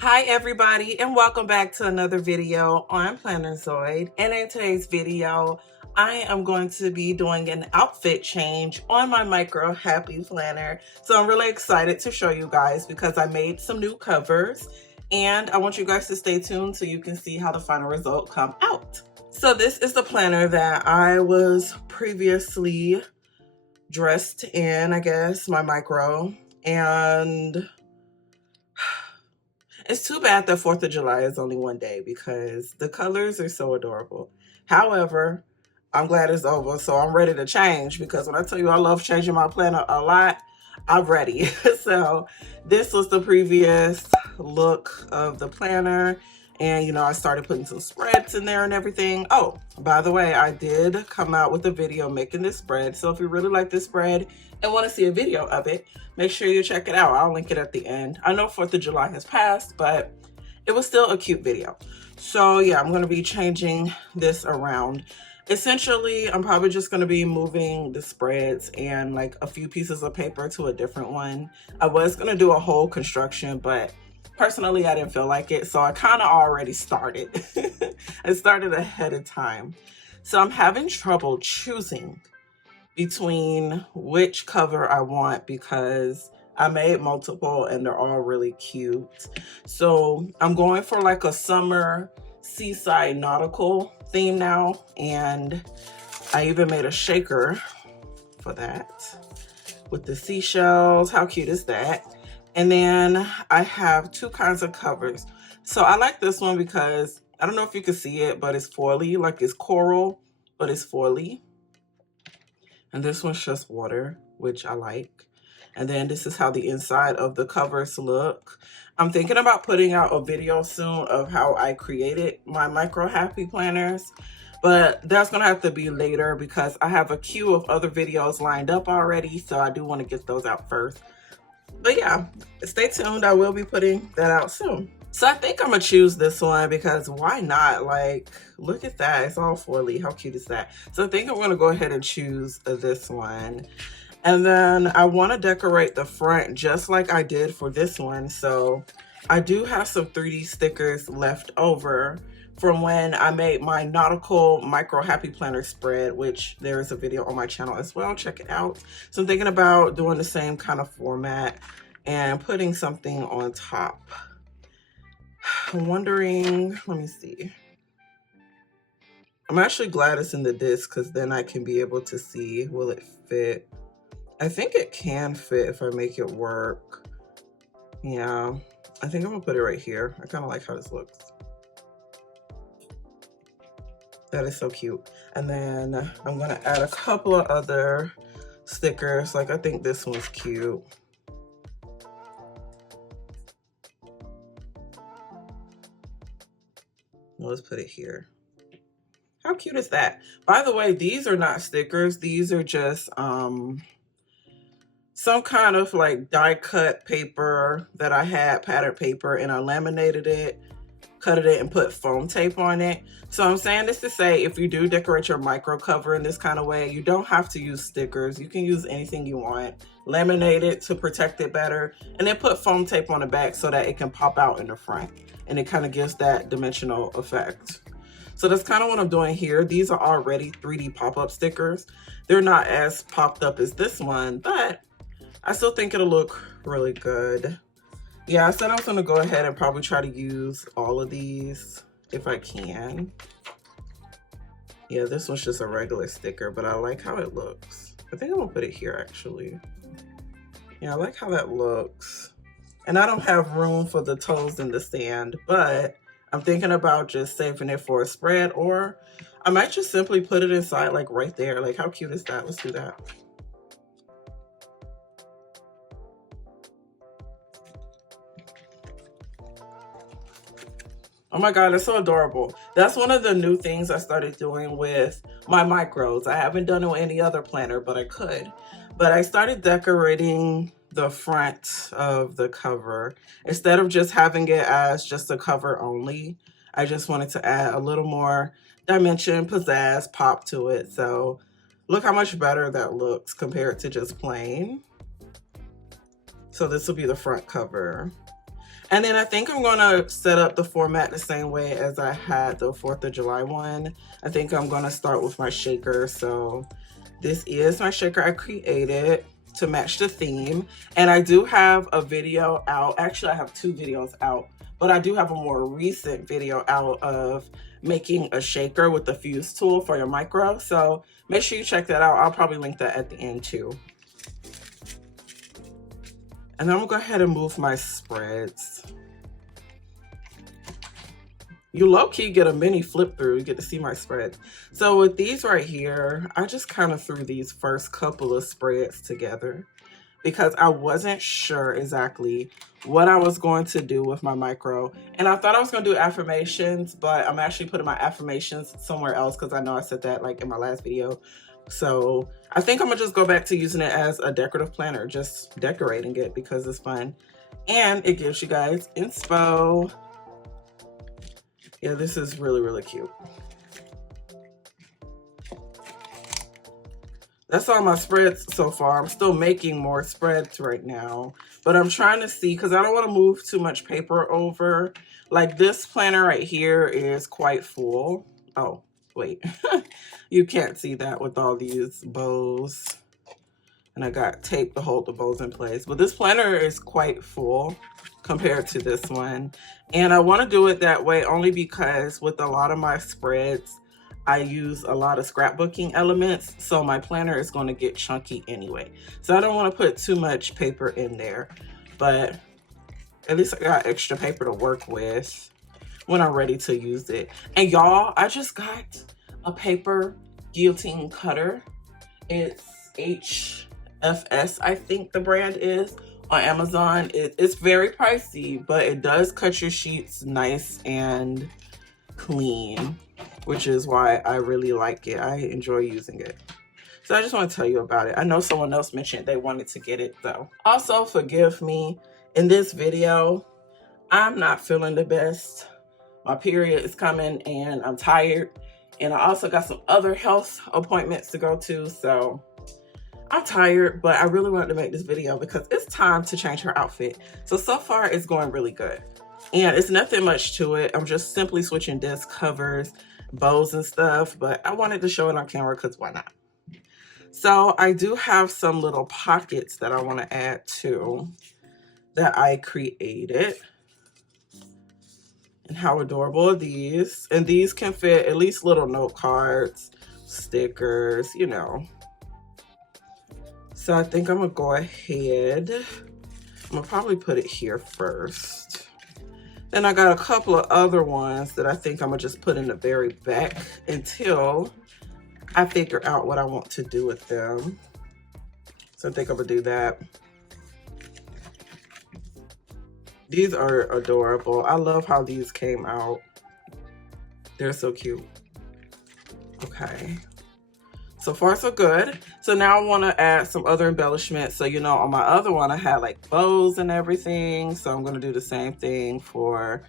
Hi everybody, and welcome back to another video on Plannerzoid. And in today's video, I am going to be doing an outfit change on my Micro Happy Planner. So I'm really excited to show you guys because I made some new covers and I want you guys to stay tuned so you can see how the final result come out. So this is the planner that I was previously dressed in, I guess, my Micro. And it's too bad that 4th of July is only one day because the colors are so adorable. However, I'm glad it's over, so I'm ready to change because when I tell you I love changing my planner a lot, I'm ready. So this was the previous look of the planner. And, I started putting some spreads in there and everything. Oh, by the way, I did come out with a video making this spread. So if you really like this spread and want to see a video of it, make sure you check it out. I'll link it at the end. I know 4th of July has passed, but it was still a cute video. So yeah, I'm going to be changing this around. Essentially, I'm probably just going to be moving the spreads and like a few pieces of paper to a different one. I was going to do a whole construction, but personally, I didn't feel like it. So I kind of already started. I started ahead of time. So I'm having trouble choosing between which cover I want because I made multiple and they're all really cute. So I'm going for like a summer seaside nautical theme now, and I even made a shaker for that with the seashells. How cute is that? And then I have two kinds of covers. So I like this one because I don't know if you can see it, but it's foily, like it's coral, but it's foily. And this one's just water, which I like. And then this is how the inside of the covers look. I'm thinking about putting out a video soon of how I created my Micro Happy planners, but that's gonna have to be later because I have a queue of other videos lined up already, so I do want to get those out first. But yeah, stay tuned. I will be putting that out soon. So I think I'm gonna choose this one because why not? Like, look at that. It's all foily. How cute is that? So I think I'm gonna go ahead and choose this one. And then I want to decorate the front just like I did for this one. So I do have some 3D stickers left over from when I made my Nautical Micro Happy Planner spread, which there is a video on my channel as well. Check it out. So I'm thinking about doing the same kind of format and putting something on top. I'm wondering, let me see. I'm actually glad it's in the disc because then I can be able to see, will it fit? I think it can fit if I make it work. Yeah, I think I'm gonna put it right here. I kind of like how this looks. That is so cute. And then I'm gonna add a couple of other stickers. Like I think this one's cute. Let's put it here. How cute is that? By the way, these are not stickers. These are just some kind of like die cut paper that I had, pattern paper, and I laminated it, cut it, and put foam tape on it. So I'm saying this to say, if you do decorate your micro cover in this kind of way, you don't have to use stickers. You can use anything you want. Laminate it to protect it better, and then put foam tape on the back so that it can pop out in the front, and it kind of gives that dimensional effect. So that's kind of what I'm doing here. These are already 3D pop-up stickers. They're not as popped up as this one, but I still think it'll look really good. Yeah, I said I was gonna go ahead and probably try to use all of these if I can. Yeah, this one's just a regular sticker, but I like how it looks. I think I'm gonna put it here actually. Yeah, I like how that looks. And I don't have room for the toes in the sand, but I'm thinking about just saving it for a spread, or I might just simply put it inside like right there. Like how cute is that? Let's do that. Oh my God, it's so adorable. That's one of the new things I started doing with my micros. I haven't done it with any other planner, but I could. But I started decorating the front of the cover. Instead of just having it as just a cover only, I just wanted to add a little more dimension, pizzazz, pop to it. So look how much better that looks compared to just plain. So this will be the front cover. And then I think I'm gonna set up the format the same way as I had the 4th of July one. I think I'm gonna start with my shaker. So this is my shaker I created to match the theme. And I do have a video out. Actually, I have 2 videos out, but I do have a more recent video out of making a shaker with the fuse tool for your micro. So make sure you check that out. I'll probably link that at the end too. And then I'm gonna go ahead and move my spreads. You low-key get a mini flip through. You get to see my spreads. So with these right here, I just kind of threw these first couple of spreads together because I wasn't sure exactly what I was going to do with my micro. And I thought I was gonna do affirmations, but I'm actually putting my affirmations somewhere else because I know I said that like in my last video. So I think I'm gonna just go back to using it as a decorative planner, just decorating it because it's fun. And it gives you guys inspo. Yeah, this is really, really cute. That's all my spreads so far. I'm still making more spreads right now, but I'm trying to see, because I don't want to move too much paper over. Like this planner right here is quite full. Oh, wait. You can't see that with all these bows. And I got tape to hold the bows in place. But this planner is quite full compared to this one. And I want to do it that way only because with a lot of my spreads, I use a lot of scrapbooking elements, so my planner is going to get chunky anyway. So I don't want to put too much paper in there, but at least I got extra paper to work with when I'm ready to use it. And y'all, I just got a paper guillotine cutter. It's HFS, I think the brand is, on Amazon. It's very pricey, but it does cut your sheets nice and clean, which is why I really like it. I enjoy using it. So I just want to tell you about it. I know someone else mentioned they wanted to get it though. Also, forgive me, in this video, I'm not feeling the best. My period is coming and I'm tired. And I also got some other health appointments to go to. So I'm tired, but I really wanted to make this video because it's time to change her outfit. So far it's going really good. And it's nothing much to it. I'm just simply switching desk covers, bows and stuff, but I wanted to show it on camera because why not? So I do have some little pockets that I want to add to that I created. And how adorable are these? And these can fit at least little note cards, stickers, you know. So I think I'm gonna go ahead. I'm gonna probably put it here first. Then I got a couple of other ones that I think I'm gonna just put in the very back until I figure out what I want to do with them. So I think I'm gonna do that. These are adorable. I love how these came out. They're so cute. Okay. So far so good. So now I want to add some other embellishments. So you know, on my other one I had like bows and everything. So I'm going to do the same thing for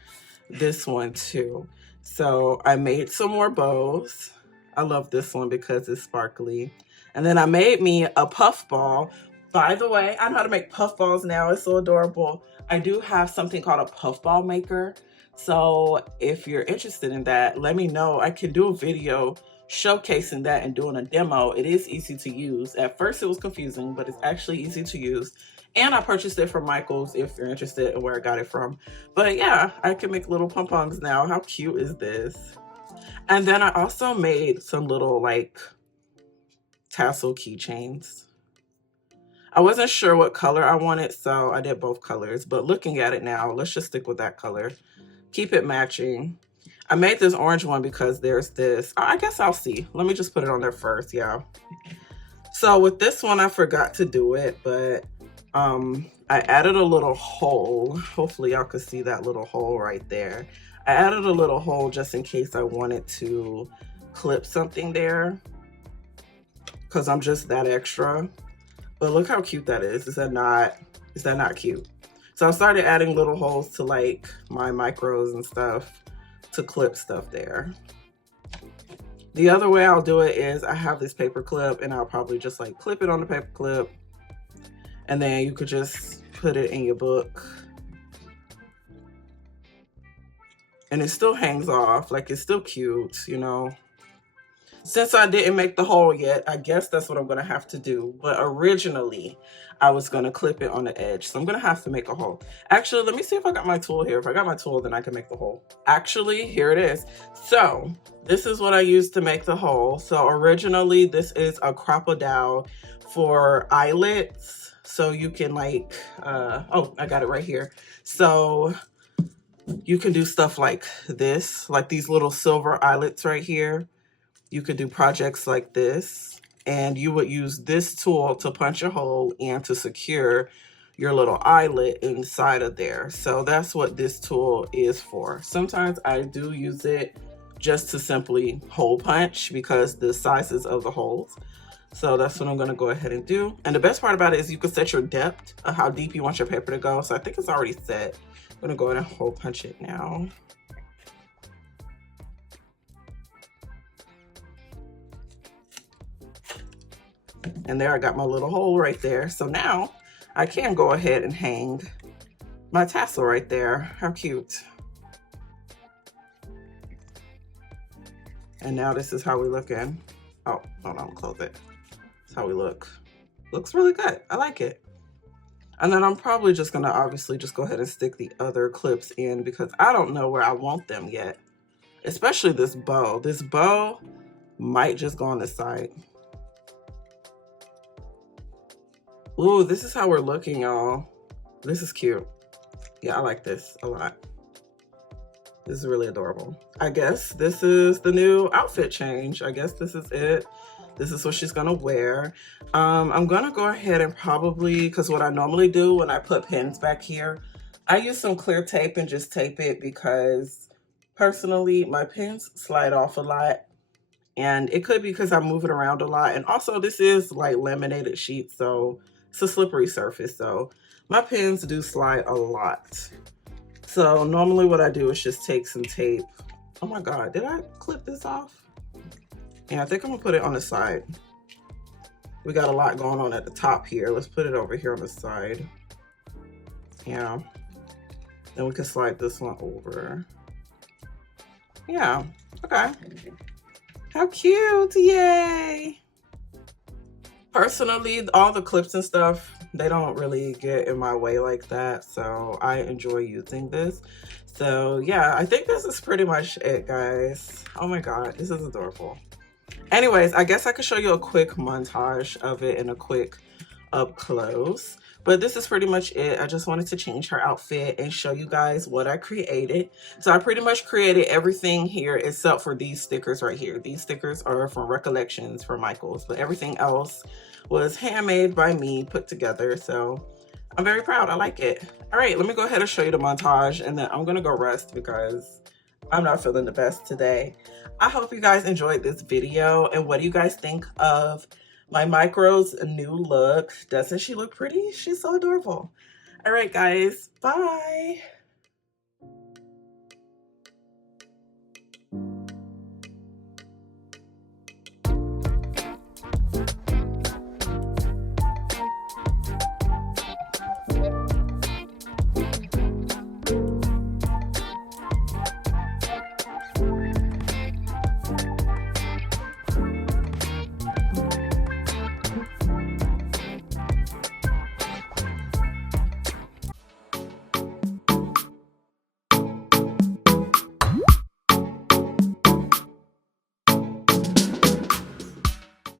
this one too. So I made some more bows. I love this one because it's sparkly. And then I made me a puff ball. By the way, I know how to make puff balls now. It's so adorable. I do have something called a puff ball maker. So if you're interested in that, let me know. I can do a video showcasing that and doing a demo. It is easy to use. At first it was confusing, but it's actually easy to use. And I purchased it from Michael's if you're interested in where I got it from. But yeah, I can make little pom-poms now. How cute is this? And then I also made some little like tassel keychains. I wasn't sure what color I wanted, so I did both colors. But looking at it now, let's just stick with that color. Keep it matching. I made this orange one because there's this. I guess I'll see. Let me just put it on there first, yeah. So with this one, I forgot to do it, but I added a little hole. Hopefully y'all could see that little hole right there. I added a little hole just in case I wanted to clip something there because I'm just that extra. But look how cute that is. Is that not cute? So I started adding little holes to like my micros and stuff to clip stuff there. The other way I'll do it is I have this paper clip and I'll probably just like clip it on the paper clip and then you could just put it in your book and it still hangs off. Like, it's still cute, you know. Since I didn't make the hole yet, I guess that's what I'm gonna have to do. But originally, I was gonna clip it on the edge. So I'm gonna have to make a hole. Actually, let me see if I got my tool here. If I got my tool, then I can make the hole. Actually, here it is. So this is what I used to make the hole. So originally, this is a crocodile for eyelets. So you can like, oh, I got it right here. So you can do stuff like this, like these little silver eyelets right here. You could do projects like this, and you would use this tool to punch a hole and to secure your little eyelet inside of there. So that's what this tool is for. Sometimes I do use it just to simply hole punch because the sizes of the holes. So that's what I'm gonna go ahead and do. And the best part about it is you can set your depth of how deep you want your paper to go. So I think it's already set. I'm gonna go ahead and hole punch it now. And there I got my little hole right there. So now I can go ahead and hang my tassel right there. How cute. And now this is how we looking. Oh, hold on, close it. That's how we look. Looks really good. I like it. And then I'm probably just gonna obviously just go ahead and stick the other clips in because I don't know where I want them yet. Especially this bow. This bow might just go on this side. Ooh, this is how we're looking, y'all. This is cute. Yeah, I like this a lot. This is really adorable. I guess this is the new outfit change. I guess this is it. This is what she's gonna wear. I'm gonna go ahead and probably, because what I normally do when I put pins back here, I use some clear tape and just tape it because personally, my pins slide off a lot. And it could be because I'm moving around a lot. And also this is like laminated sheet, so it's a slippery surface. So my pins do slide a lot. So normally what I do is just take some tape. Oh my God, did I clip this off? Yeah, I think I'm gonna put it on the side. We got a lot going on at the top here. Let's put it over here on the side. Yeah. Then we can slide this one over. Yeah, okay. How cute, yay. Personally, all the clips and stuff, they don't really get in my way like that. So I enjoy using this. So yeah, I think this is pretty much it, guys. Oh my God, this is adorable. Anyways, I guess I could show you a quick montage of it and a quick up close. But this is pretty much it. I just wanted to change her outfit and show you guys what I created. So I pretty much created everything here except for these stickers right here. These stickers are from Recollections for Michaels, but everything else was handmade by me, put together. So I'm very proud. I like it. All right, let me go ahead and show you the montage, and then I'm gonna go rest because I'm not feeling the best today. I hope you guys enjoyed this video. And what do you guys think of my Micro's new look? Doesn't she look pretty? She's so adorable. All right, guys, bye.